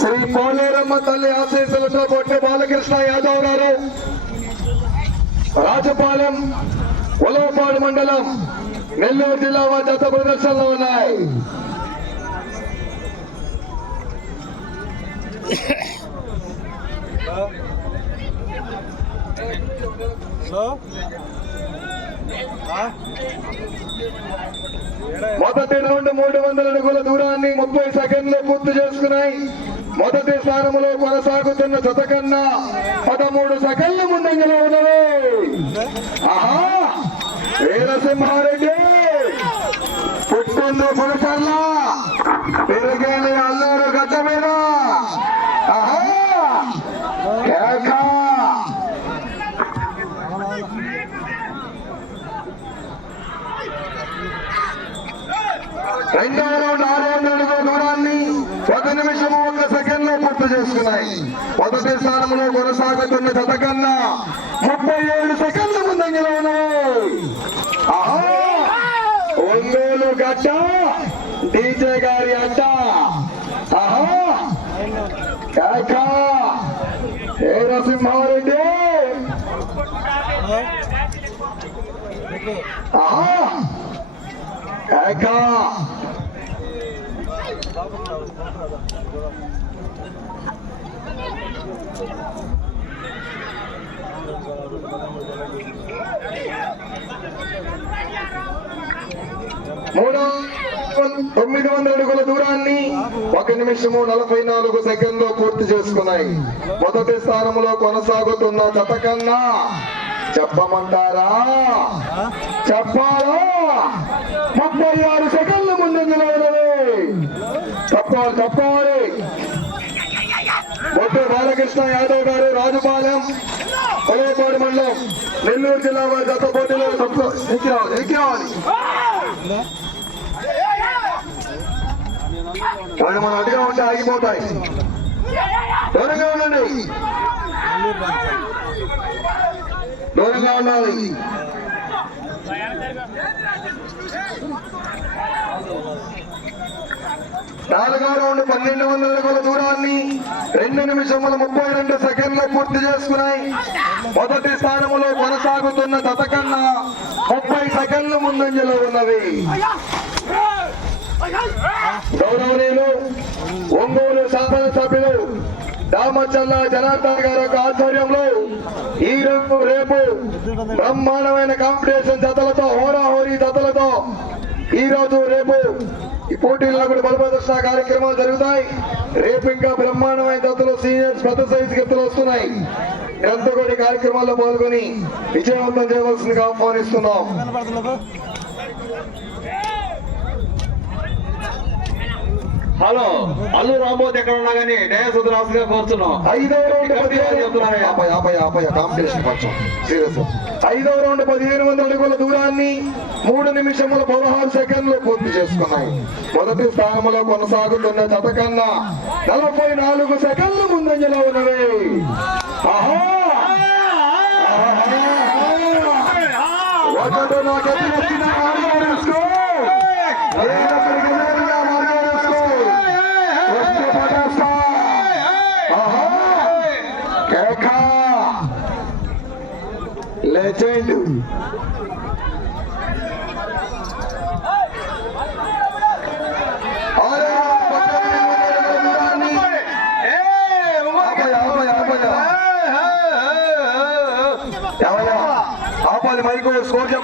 శ్రీ పోలేరమ్మ తల్లి ఆశీస్సులతో పొట్టి బాలకృష్ణ యాదవ్ గారు రాజపాలెం ఉలవపాడు మండలం నెల్లూరు జిల్లా వారి జత ప్రదర్శనలో ఉన్నాయి. మొదటి రౌండ్ మూడు వందల అడుగుల దూరాన్ని ముప్పై సెకండ్లు పూర్తి చేసుకున్నాయి. మొదటి స్థానంలో కొనసాగుతున్న జత కన్నా పదమూడు సెకండ్ల ముందంజలో ఉన్నవి. ఆహా! వీరసింహారెడ్డి! పుట్టింది పులకల్ల పెరిగేది అల్లూరు గడ్డ మీద ఆహా కేక రెండవ రౌండ్ ఆరు అడుగుల దూరాన్ని ఒక నిమిషము ఒక సెకండ్లో పూర్తి చేసుకున్నాయి. మొదటి స్థానంలో కొనసాగుతున్న జత కన్నా ముప్పై ఏడు సెకండ్ల ముందంజలో ఉన్నాయి. ఒంగోలు గట్ట డీజే గారి అడ్డ. ఆహా! ఏ నరసింహారెడ్డి ఆహా! కేక మూడు తొమ్మిది వందల అడుగుల దూరాన్ని ఒక నిమిషము నలభై నాలుగు సెకండ్లు పూర్తి చేసుకున్నాయి. మొదటి స్థానంలో కొనసాగుతున్న జత కన్నా చెప్పమంటారా? చెప్పాలా? ముప్పై ఆరు సెకండ్ల ముందు నిలబడవి చెప్పాలి చెప్పాలి బొట్టు బాలకృష్ణ యాదవ్ గారు రాజుపాలెం కొలవపాడు మండలం నెల్లూరు జిల్లా వారి గత పోటీలో తప్పు- ఎక్కి రావాలి ఎక్కి రావాలి వాళ్ళు మనం అడిగా ఉంటే ఆగిపోతాయి. దూరంగా ఉండండి. దూరంగా ఉండాలి. నాలుగో రౌండ్ పన్నెండు వందల అడుగుల దూరాన్ని రెండు నిమిషముల ముప్పై రెండు సెకండ్లు పూర్తి చేసుకున్నాయి. మొదటి స్థానంలో కొనసాగుతున్న జత కన్నా ముప్పై సెకండ్లు ముందంజలో ఉన్నవి. గౌరవనీయులు ఒంగోలు శాసనసభ్యులు దామచల్ల జనార్దన్ గారి యొక్క ఆధ్వర్యంలో ఈ రోజు రేపు బ్రహ్మాండమైన కాంపిటీషన్ జతలతో హోరాహోరీ జతలతో ఈ రోజు రేపు ఈ పోటీల్లో కూడా బలప్రదర్శన కార్యక్రమాలు జరుగుతాయి. రేపు ఇంకా బ్రహ్మాండమైన జతలు సీనియర్స్ పెద్ద సైజు గీతలు వస్తున్నాయి. ఎంతో కూడా కార్యక్రమాల్లో పాల్గొని విజయవంతం చేయవలసిందిగా ఆహ్వానిస్తున్నాం. హలో అల్లు రాంబోత్ ఎక్కడ ఉన్నా కానీ దయాసుధ రాసుగా కోరుతున్నాం. ఐదో రౌండ్ పదిహేను ఆపై, ఆపై, ఆపై, కాంపిటీషన్ కొంచెం. సీరియస్. ఐదో రౌండ్ పదిహేను వందల అడుగుల దూరాన్ని మూడు నిమిషముల పదహారు సెకండ్లు పూర్తి చేసుకున్నాయి మొదటి స్థానంలో కొనసాగుతున్న జత కన్నా నలభై నాలుగు సెకండ్లు ముందంజలో ఉన్నవి. ఒకటి నాకు వచ్చిన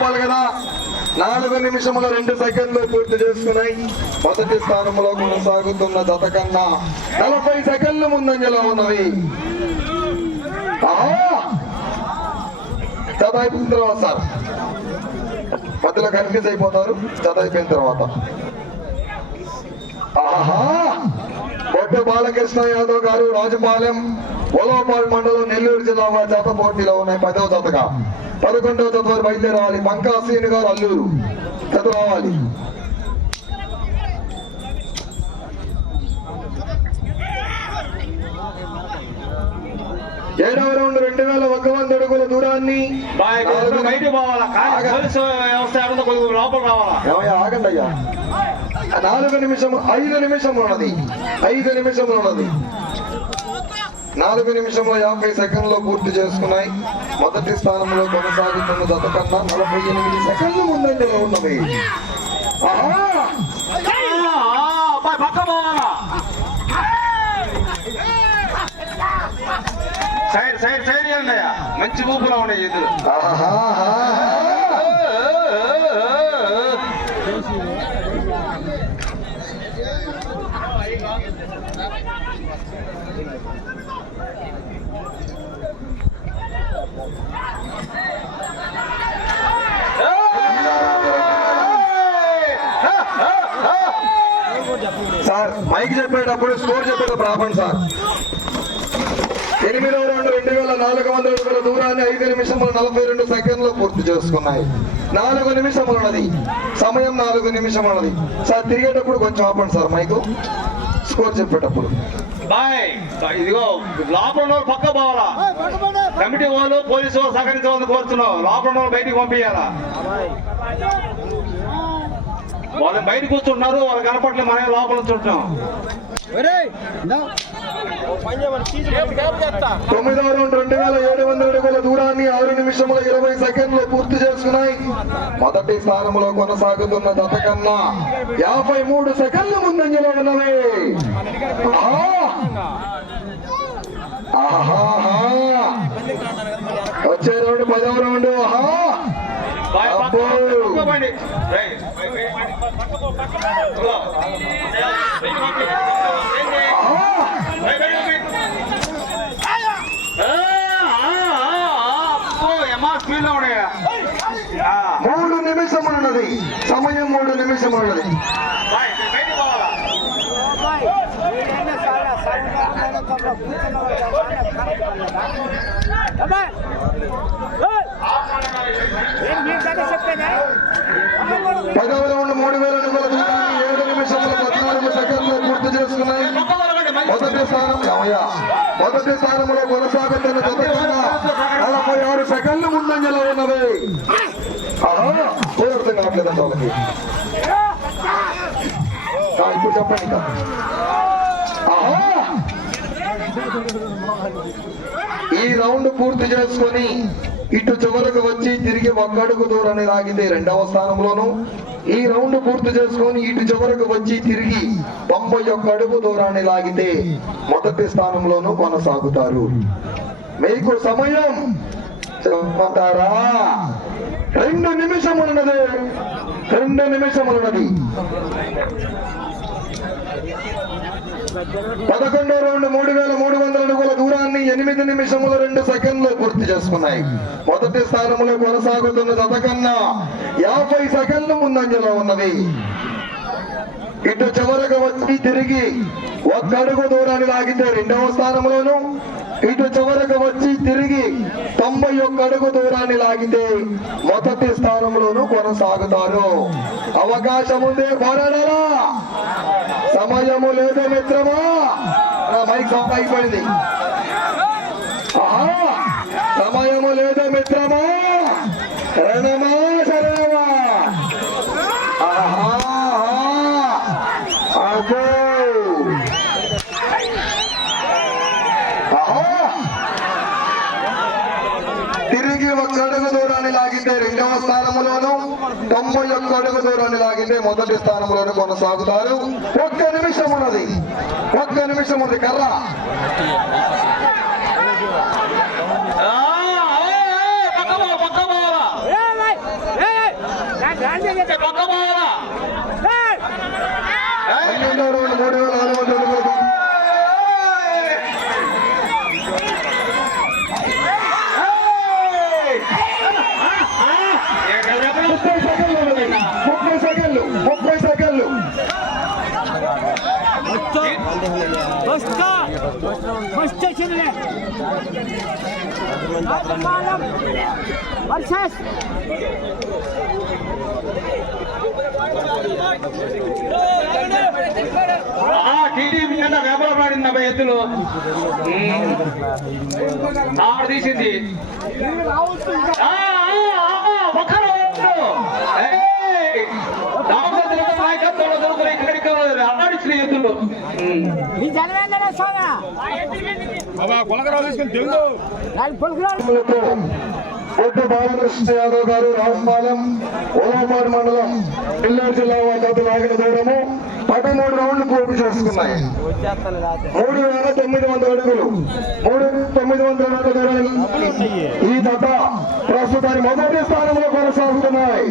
స్కోర్ చెప్పాలి కదా. నాలుగు నిమిషముల రెండు సెకండ్లు పూర్తి చేసుకున్నాయి. మొదటి స్థానంలో కొనసాగుతున్న జత కన్నా నలభై సెకండ్లు ముందంజలో ఉన్నవి. ఆహా! జత అయిపోయిన తర్వాత సార్. మధ్యలో కన్ఫ్యూజ్ అయిపోతారు. జత అయిపోయిన తర్వాత. ఆహా! బొట్టు బాలకృష్ణ యాదవ్ గారు రాజపాలెం ఒలోపాల్ మండలం నెల్లూరు జిల్లా వారి జత పోటీలో ఉన్నాయి. పదవ జతగా. పదకొండవ జత వారు బయలుదేరాలి. పంకాసీని గారు అల్లూరు జత రావాలి. ఏడవ రౌండ్ రెండు వేల ఒక వంద అడుగుల దూరాన్ని రావాలా? ఆగండి అయ్యా. నాలుగు నిమిషం ఐదు నిమిషములు ఉన్నది. ఐదు నిమిషములు ఉన్నది. నాలుగు నిమిషంలో యాభై సెకండ్లు పూర్తి చేసుకున్నాయి మొదటి స్థానంలో కొనసాగుతున్న జత కన్నా నలభై ఎనిమిది సెకండ్లు ముందంజలో ఉన్నవి ఆహా! సైడ్ సైడ్ సైడ్ మంచి ఊపులో ఉన్నాయి ఎదురు ఆహాహా! సార్ మైక్ చెప్పేటప్పుడు స్కోర్ చెప్పేటప్పుడు ఆపండి సార్. ఎనిమిదవ రౌండ్ రెండు వేల నాలుగు వందల అడుగుల దూరాన్ని ఐదు నిమిషములు నలభై రెండు సెకండ్లు పూర్తి చేసుకున్నాయి. నాలుగు నిమిషములు ఉన్నది సమయం నాలుగు నిమిషం ఉన్నది సార్ తిరిగేటప్పుడు కొంచెం ఆపండి సార్ మైకు. స్కోర్ చెప్పేటప్పుడు. బాయ్. ఇదిగో లోపల ఉన్న వాళ్ళు పక్క పోవాలా కమిటీ వాళ్ళు పోలీసు వాళ్ళు సహకరించవాలని కోరుతున్నావు. లోపల ఉన్న వాళ్ళు బయటికి పంపించాలా వాళ్ళు బయట కూర్చుంటున్నారు వాళ్ళు కనపట్లే మనమే లోపల ఉంచుంటున్నాం తొమ్మిదవ రౌండ్ రెండు వేల ఏడు వందల అడుగుల దూరాన్ని ఆరు నిమిషముల ఇరవై సెకండ్లు పూర్తి చేసుకున్నాయి. మొదటి స్థానంలో కొనసాగుతున్న జత కన్నా యాభై మూడు సెకండ్ల ముందంజలో ఉన్నవి. వచ్చే రౌండ్ పదవ రౌండ్. ఆహా! అబ్బో. పక్క పండి. రేయ్, బయట పండి. పక్క పో, పక్క పో. ఇదిగో. బయట పంపి. ఏంటి? ఆహా! బయట పంపి. ఆ, ఆ, ఆ, ఆ, అబ్బో, ఏమా స్పీడ్లో ఉన్నాయా ఆ, మూడు నిమిషములున్నది సమయం మూడు నిమిషములున్నది బాయ్ బయటికి పోవాలా పదవ రౌండ్ మూడు వేల అడుగుల దూరాన్ని ఏడు నిమిషముల పద్నాలుగు సెకండ్లు పూర్తి చేసుకున్నాయి పక్క పోవాలంటే మంచి- మొదటి స్థానం మొదటి స్థానంలో కొనసాగుతున్న జత కన్నా నలభై ఆరు సెకండ్లు ముందంజలో ఉన్నది. అర్థం కావట్లేదండి వాళ్ళకి ఇప్పుడు చెప్పండి. ఇంకా. ఈ రౌండ్ పూర్తి చేసుకొని ఇటు చివరకు వచ్చి తిరిగి ఒక్కడుగు దూరాన్ని లాగితే రెండవ స్థానంలోను ఈ రౌండ్ పూర్తి చేసుకొని ఇటు చివరకు వచ్చి తిరిగి తొంభై ఒక్క అడుగు దూరాన్ని లాగితే మొదటి స్థానంలోనూ కొనసాగుతారు. మీకు సమయం చెప్పమంటారా? రెండు నిమిషములున్నది. రెండు నిమిషములున్నది. పదకొండో రౌండ్ మూడు వేల మూడు వందల అడుగుల దూరాన్ని ఎనిమిది నిమిషముల రెండు సెకండ్లు పూర్తి చేసుకున్నాయి. మొదటి స్థానంలో కొనసాగుతున్న జతకన్నా యాభై సెకండ్లు ముందంజలో ఉన్నవి ఇటు చివరగా వచ్చి తిరిగి ఒక్క అడుగు దూరాన్ని లాగితే రెండవ స్థానంలోను ఇటు చివరకు వచ్చి తిరిగి తొంభై ఒక్క అడుగు దూరాన్ని లాగితే మొదటి స్థానంలోను కొనసాగుతారు. అవకాశం ఉందే పోరాడారా సమయము లేదు మిత్రమా? నా మైక్ సౌండ్ సమయము లేదు మిత్రమా. రణమా శరణమా. ఆహా! తిరిగి ఒక అడుగు దూరాన్ని లాగితే రెండవ స్థానంలోను తొంభై ఒక్క అడుగు దూరాన్ని లాగితే మొదటి స్థానంలోను కొనసాగుతారు. ఒక్క నిమిషం ఉన్నది ఒక్క నిమిషం ఉంది కర్ర. ముప్పై సెకండ్లు ముప్పై సెకండ్లు ముప్పై ఆ టీడీపీ జెండా వేపలపడింది ఎత్తులు. ఆవిడ తీసింది. ఒకరు నాయకత్వంలో దొరుకుతాయి ఇక్కడికి అల్లాడించిన ఎత్తులు ఉమ్. నీ జనమేందనే సోనా నాకు పొలుకురాడు పొట్టు బాలకృష్ణ యాదవ్ గారు రాజపాలెం ఓలపాడు మండలం పిల్లూరు జిల్లా వారి లాగిన దూరము పదమూడు రౌండ్లు పూర్తి చేసుకున్నాయి మూడు వేల తొమ్మిది వందల అడుగులు. మూడు తొమ్మిది వందల అడుగుల. దూరాన్ని ఈ దత ప్రస్తుతానికి మొదటి స్థానంలో కొనసాగుతున్నాయి.